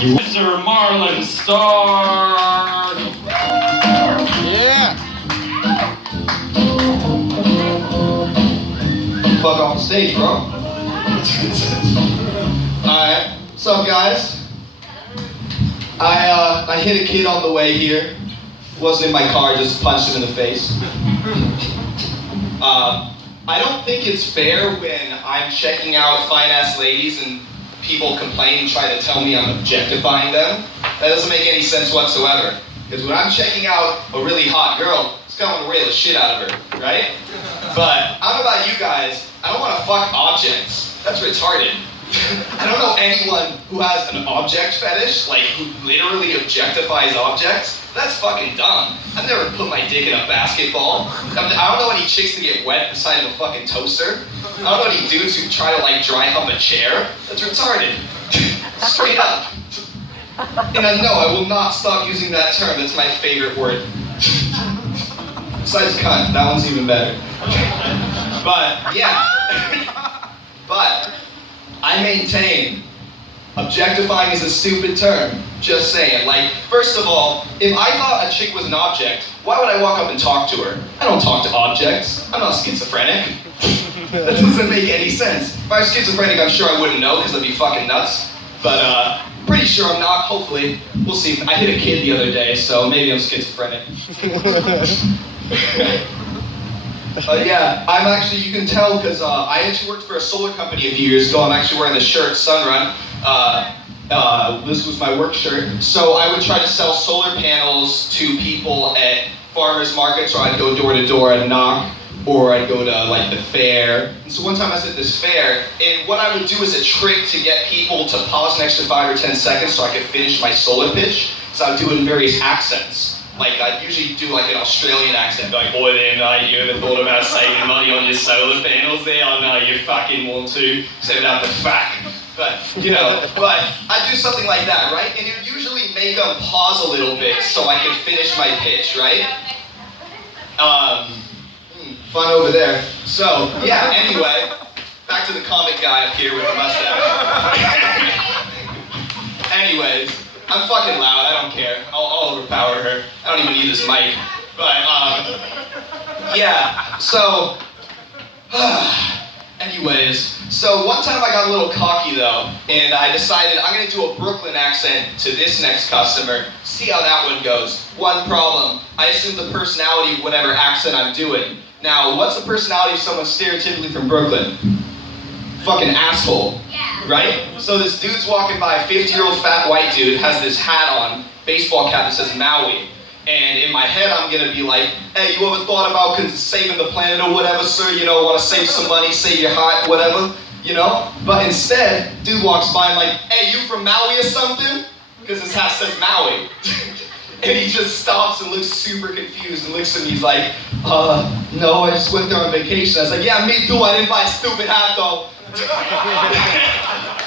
Mr. Marlen-Starr. Yeah. Fuck off the stage, bro. Alright, what's up, guys? I hit a kid on the way here. Wasn't in my car, just punched him in the face. I don't think it's fair when I'm checking out fine-ass ladies and people complain and try to tell me I'm objectifying them. That doesn't make any sense whatsoever. Because when I'm checking out a really hot girl, it's gonna want to rail the shit out of her, right? But I don't know about you guys, I don't want to fuck objects. That's retarded. I don't know anyone who has an object fetish, like who literally objectifies objects. That's fucking dumb. I've never put my dick in a basketball. I don't know any chicks that get wet beside of a fucking toaster. I don't know any dudes who try to like dry hump a chair. That's retarded. Straight up. And no, I will not stop using that term. That's my favorite word. Besides cunt, that one's even better. But yeah. But I maintain objectifying is a stupid term. Just saying. Like, first of all, if I thought a chick was an object, why would I walk up and talk to her? I don't talk to objects. I'm not schizophrenic. That doesn't make any sense. If I was schizophrenic, I'm sure I wouldn't know because I'd be fucking nuts. But pretty sure I'm not. Hopefully. We'll see. I hit a kid the other day, so maybe I'm schizophrenic. Yeah, I'm actually, you can tell because I actually worked for a solar company a few years ago. I'm actually wearing the shirt, Sunrun. This was my work shirt. So I would try to sell solar panels to people at farmers markets, or I'd go door to door and knock, or I'd go to like the fair. And so one time I was at this fair, and what I would do as a trick to get people to pause an extra 5 or 10 seconds so I could finish my solar pitch, is I would do it in various accents. Like, I'd usually do like an Australian accent, like, boy there, mate, you ever thought about saving money on your solar panels there? I know you fucking want to, send out the fact. But, you know, but I'd do something like that, right? And it would usually make them pause a little bit so I could finish my pitch, right? Fun over there. So, yeah, anyway, back to the comic guy up here with the mustache. Anyways, I'm fucking loud, I don't care. I'll overpower her. I don't even need this mic. But, yeah, so, anyways, so one time I got a little cocky though, and I decided I'm gonna do a Brooklyn accent to this next customer, see how that one goes. One problem, I assume the personality of whatever accent I'm doing. Now, what's the personality of someone stereotypically from Brooklyn? Fucking asshole. Right? So this dude's walking by, a 50-year-old fat white dude, has this hat on, baseball cap that says Maui. And in my head, I'm gonna be like, hey, you ever thought about saving the planet or whatever, sir? You know, wanna save some money, save your heart, whatever, you know? But instead, dude walks by and like, hey, you from Maui or something? Because his hat says Maui. And he just stops and looks super confused and looks at me, he's like, no, I just went there on vacation. I was like, yeah, me too, I didn't buy a stupid hat though. And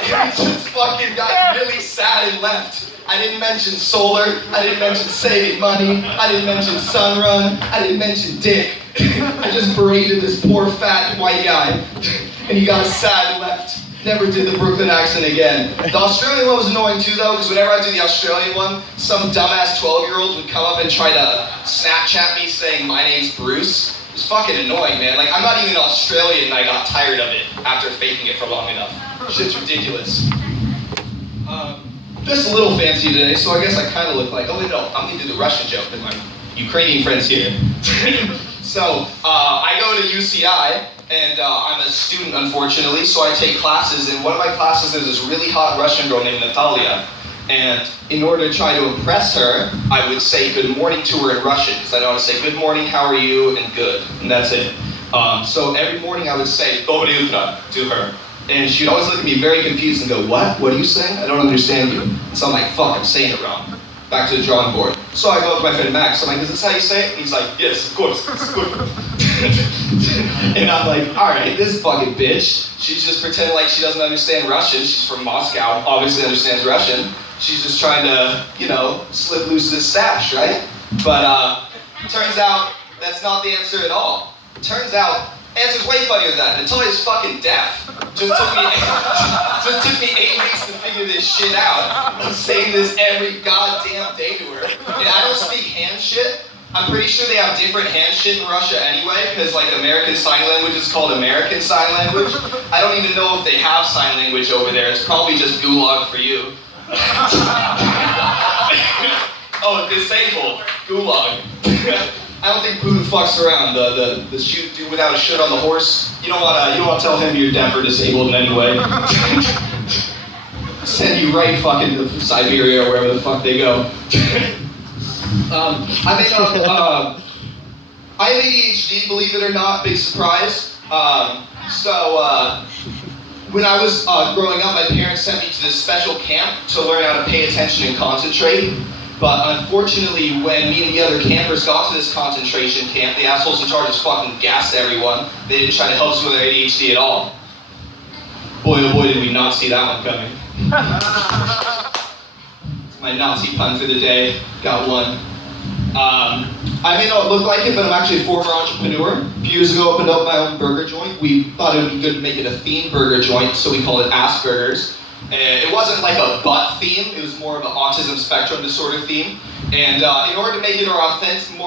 he just fucking got really sad and left. I didn't mention solar, I didn't mention saving money, I didn't mention Sunrun, I didn't mention dick. I just berated this poor fat white guy. And he got sad and left. Never did the Brooklyn accent again. The Australian one was annoying too though, because whenever I do the Australian one, some dumbass 12-year-old would come up and try to Snapchat me saying, my name's Bruce. It was fucking annoying, man. Like, I'm not even Australian and I got tired of it after faking it for long enough. Shit's ridiculous. Just a little fancy today, so I guess I kind of look like, oh wait, no, I'm gonna do the Russian joke with my Ukrainian friends here. So, I go to UCI, and I'm a student, unfortunately, so I take classes, and one of my classes is this really hot Russian girl named Natalia. And in order to try to impress her, I would say good morning to her in Russian, because I know how to say good morning, how are you, and good, and that's it. So every morning I would say Доброе утро to her. And she'd always look at me very confused and go, what? What are you saying? I don't understand you. So I'm like, fuck, I'm saying it wrong. Back to the drawing board. So I go up to my friend Max, I'm like, is this how you say it? He's like, yes, of course, it's good. And I'm like, alright, this fucking bitch, she's just pretending like she doesn't understand Russian. She's from Moscow, obviously understands Russian. She's just trying to, you know, slip loose this stash, right? But turns out that's not the answer at all. Turns out Answer's way funnier than that. Natalia is fucking deaf. Just took me 8 weeks to figure this shit out. I'm saying this every goddamn day to her. And I don't speak hand shit. I'm pretty sure they have different hand shit in Russia anyway, because like American Sign Language is called American Sign Language. I don't even know if they have sign language over there. It's probably just gulag for you. Oh, disabled. Gulag. I don't think Putin fucks around. The shoot dude without a shit on the horse. You don't want to tell him you're deaf or disabled in any way. Send you right fucking to Siberia or wherever the fuck they go. I have ADHD, believe it or not. Big surprise. When I was growing up, my parents sent me to this special camp to learn how to pay attention and concentrate. But unfortunately, when me and the other campers got to this concentration camp, the assholes in charge just fucking gassed everyone. They didn't try to help us with our ADHD at all. Boy, oh boy, did we not see that one coming. It's my Nazi pun for the day. Got one. I may not look like it, but I'm actually a former entrepreneur. A few years ago, I opened up my own burger joint. We thought it would be good to make it a themed burger joint, so we called it Asperger's. It wasn't like a butt theme, it was more of an autism spectrum disorder theme. And in order to make it more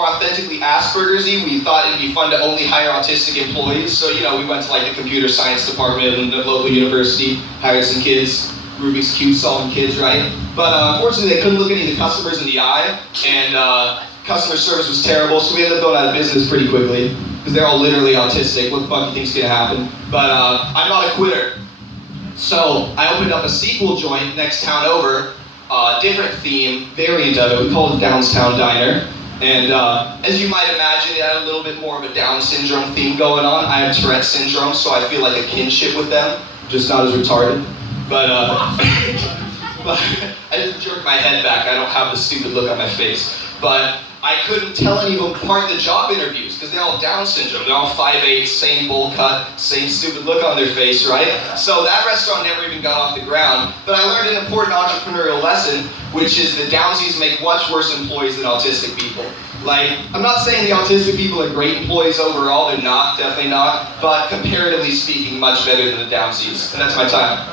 authentically Asperger's-y, we thought it'd be fun to only hire autistic employees. So, we went to like the computer science department in the local university, hired some kids, Rubik's Cube solving kids, right? But unfortunately, they couldn't look any of the customers in the eye, and customer service was terrible, so we ended up going out of business pretty quickly, because they're all literally autistic. What the fuck do you think's gonna happen? But I'm not a quitter. So I opened up a sequel joint next town over, different theme, variant of it. We called it Downstown Diner. And as you might imagine, it had a little bit more of a Down syndrome theme going on. I have Tourette's syndrome, so I feel like a kinship with them, just not as retarded. But but I just jerk my head back. I don't have the stupid look on my face. But I couldn't tell any of them apart in the job interviews because they're all Down syndrome. They're all 5'8", same bowl cut, same stupid look on their face, right? So that restaurant never even got off the ground. But I learned an important entrepreneurial lesson, which is that Downsies make much worse employees than autistic people. Like, I'm not saying the autistic people are great employees overall. They're not, definitely not. But comparatively speaking, much better than the Downsies. And that's my time.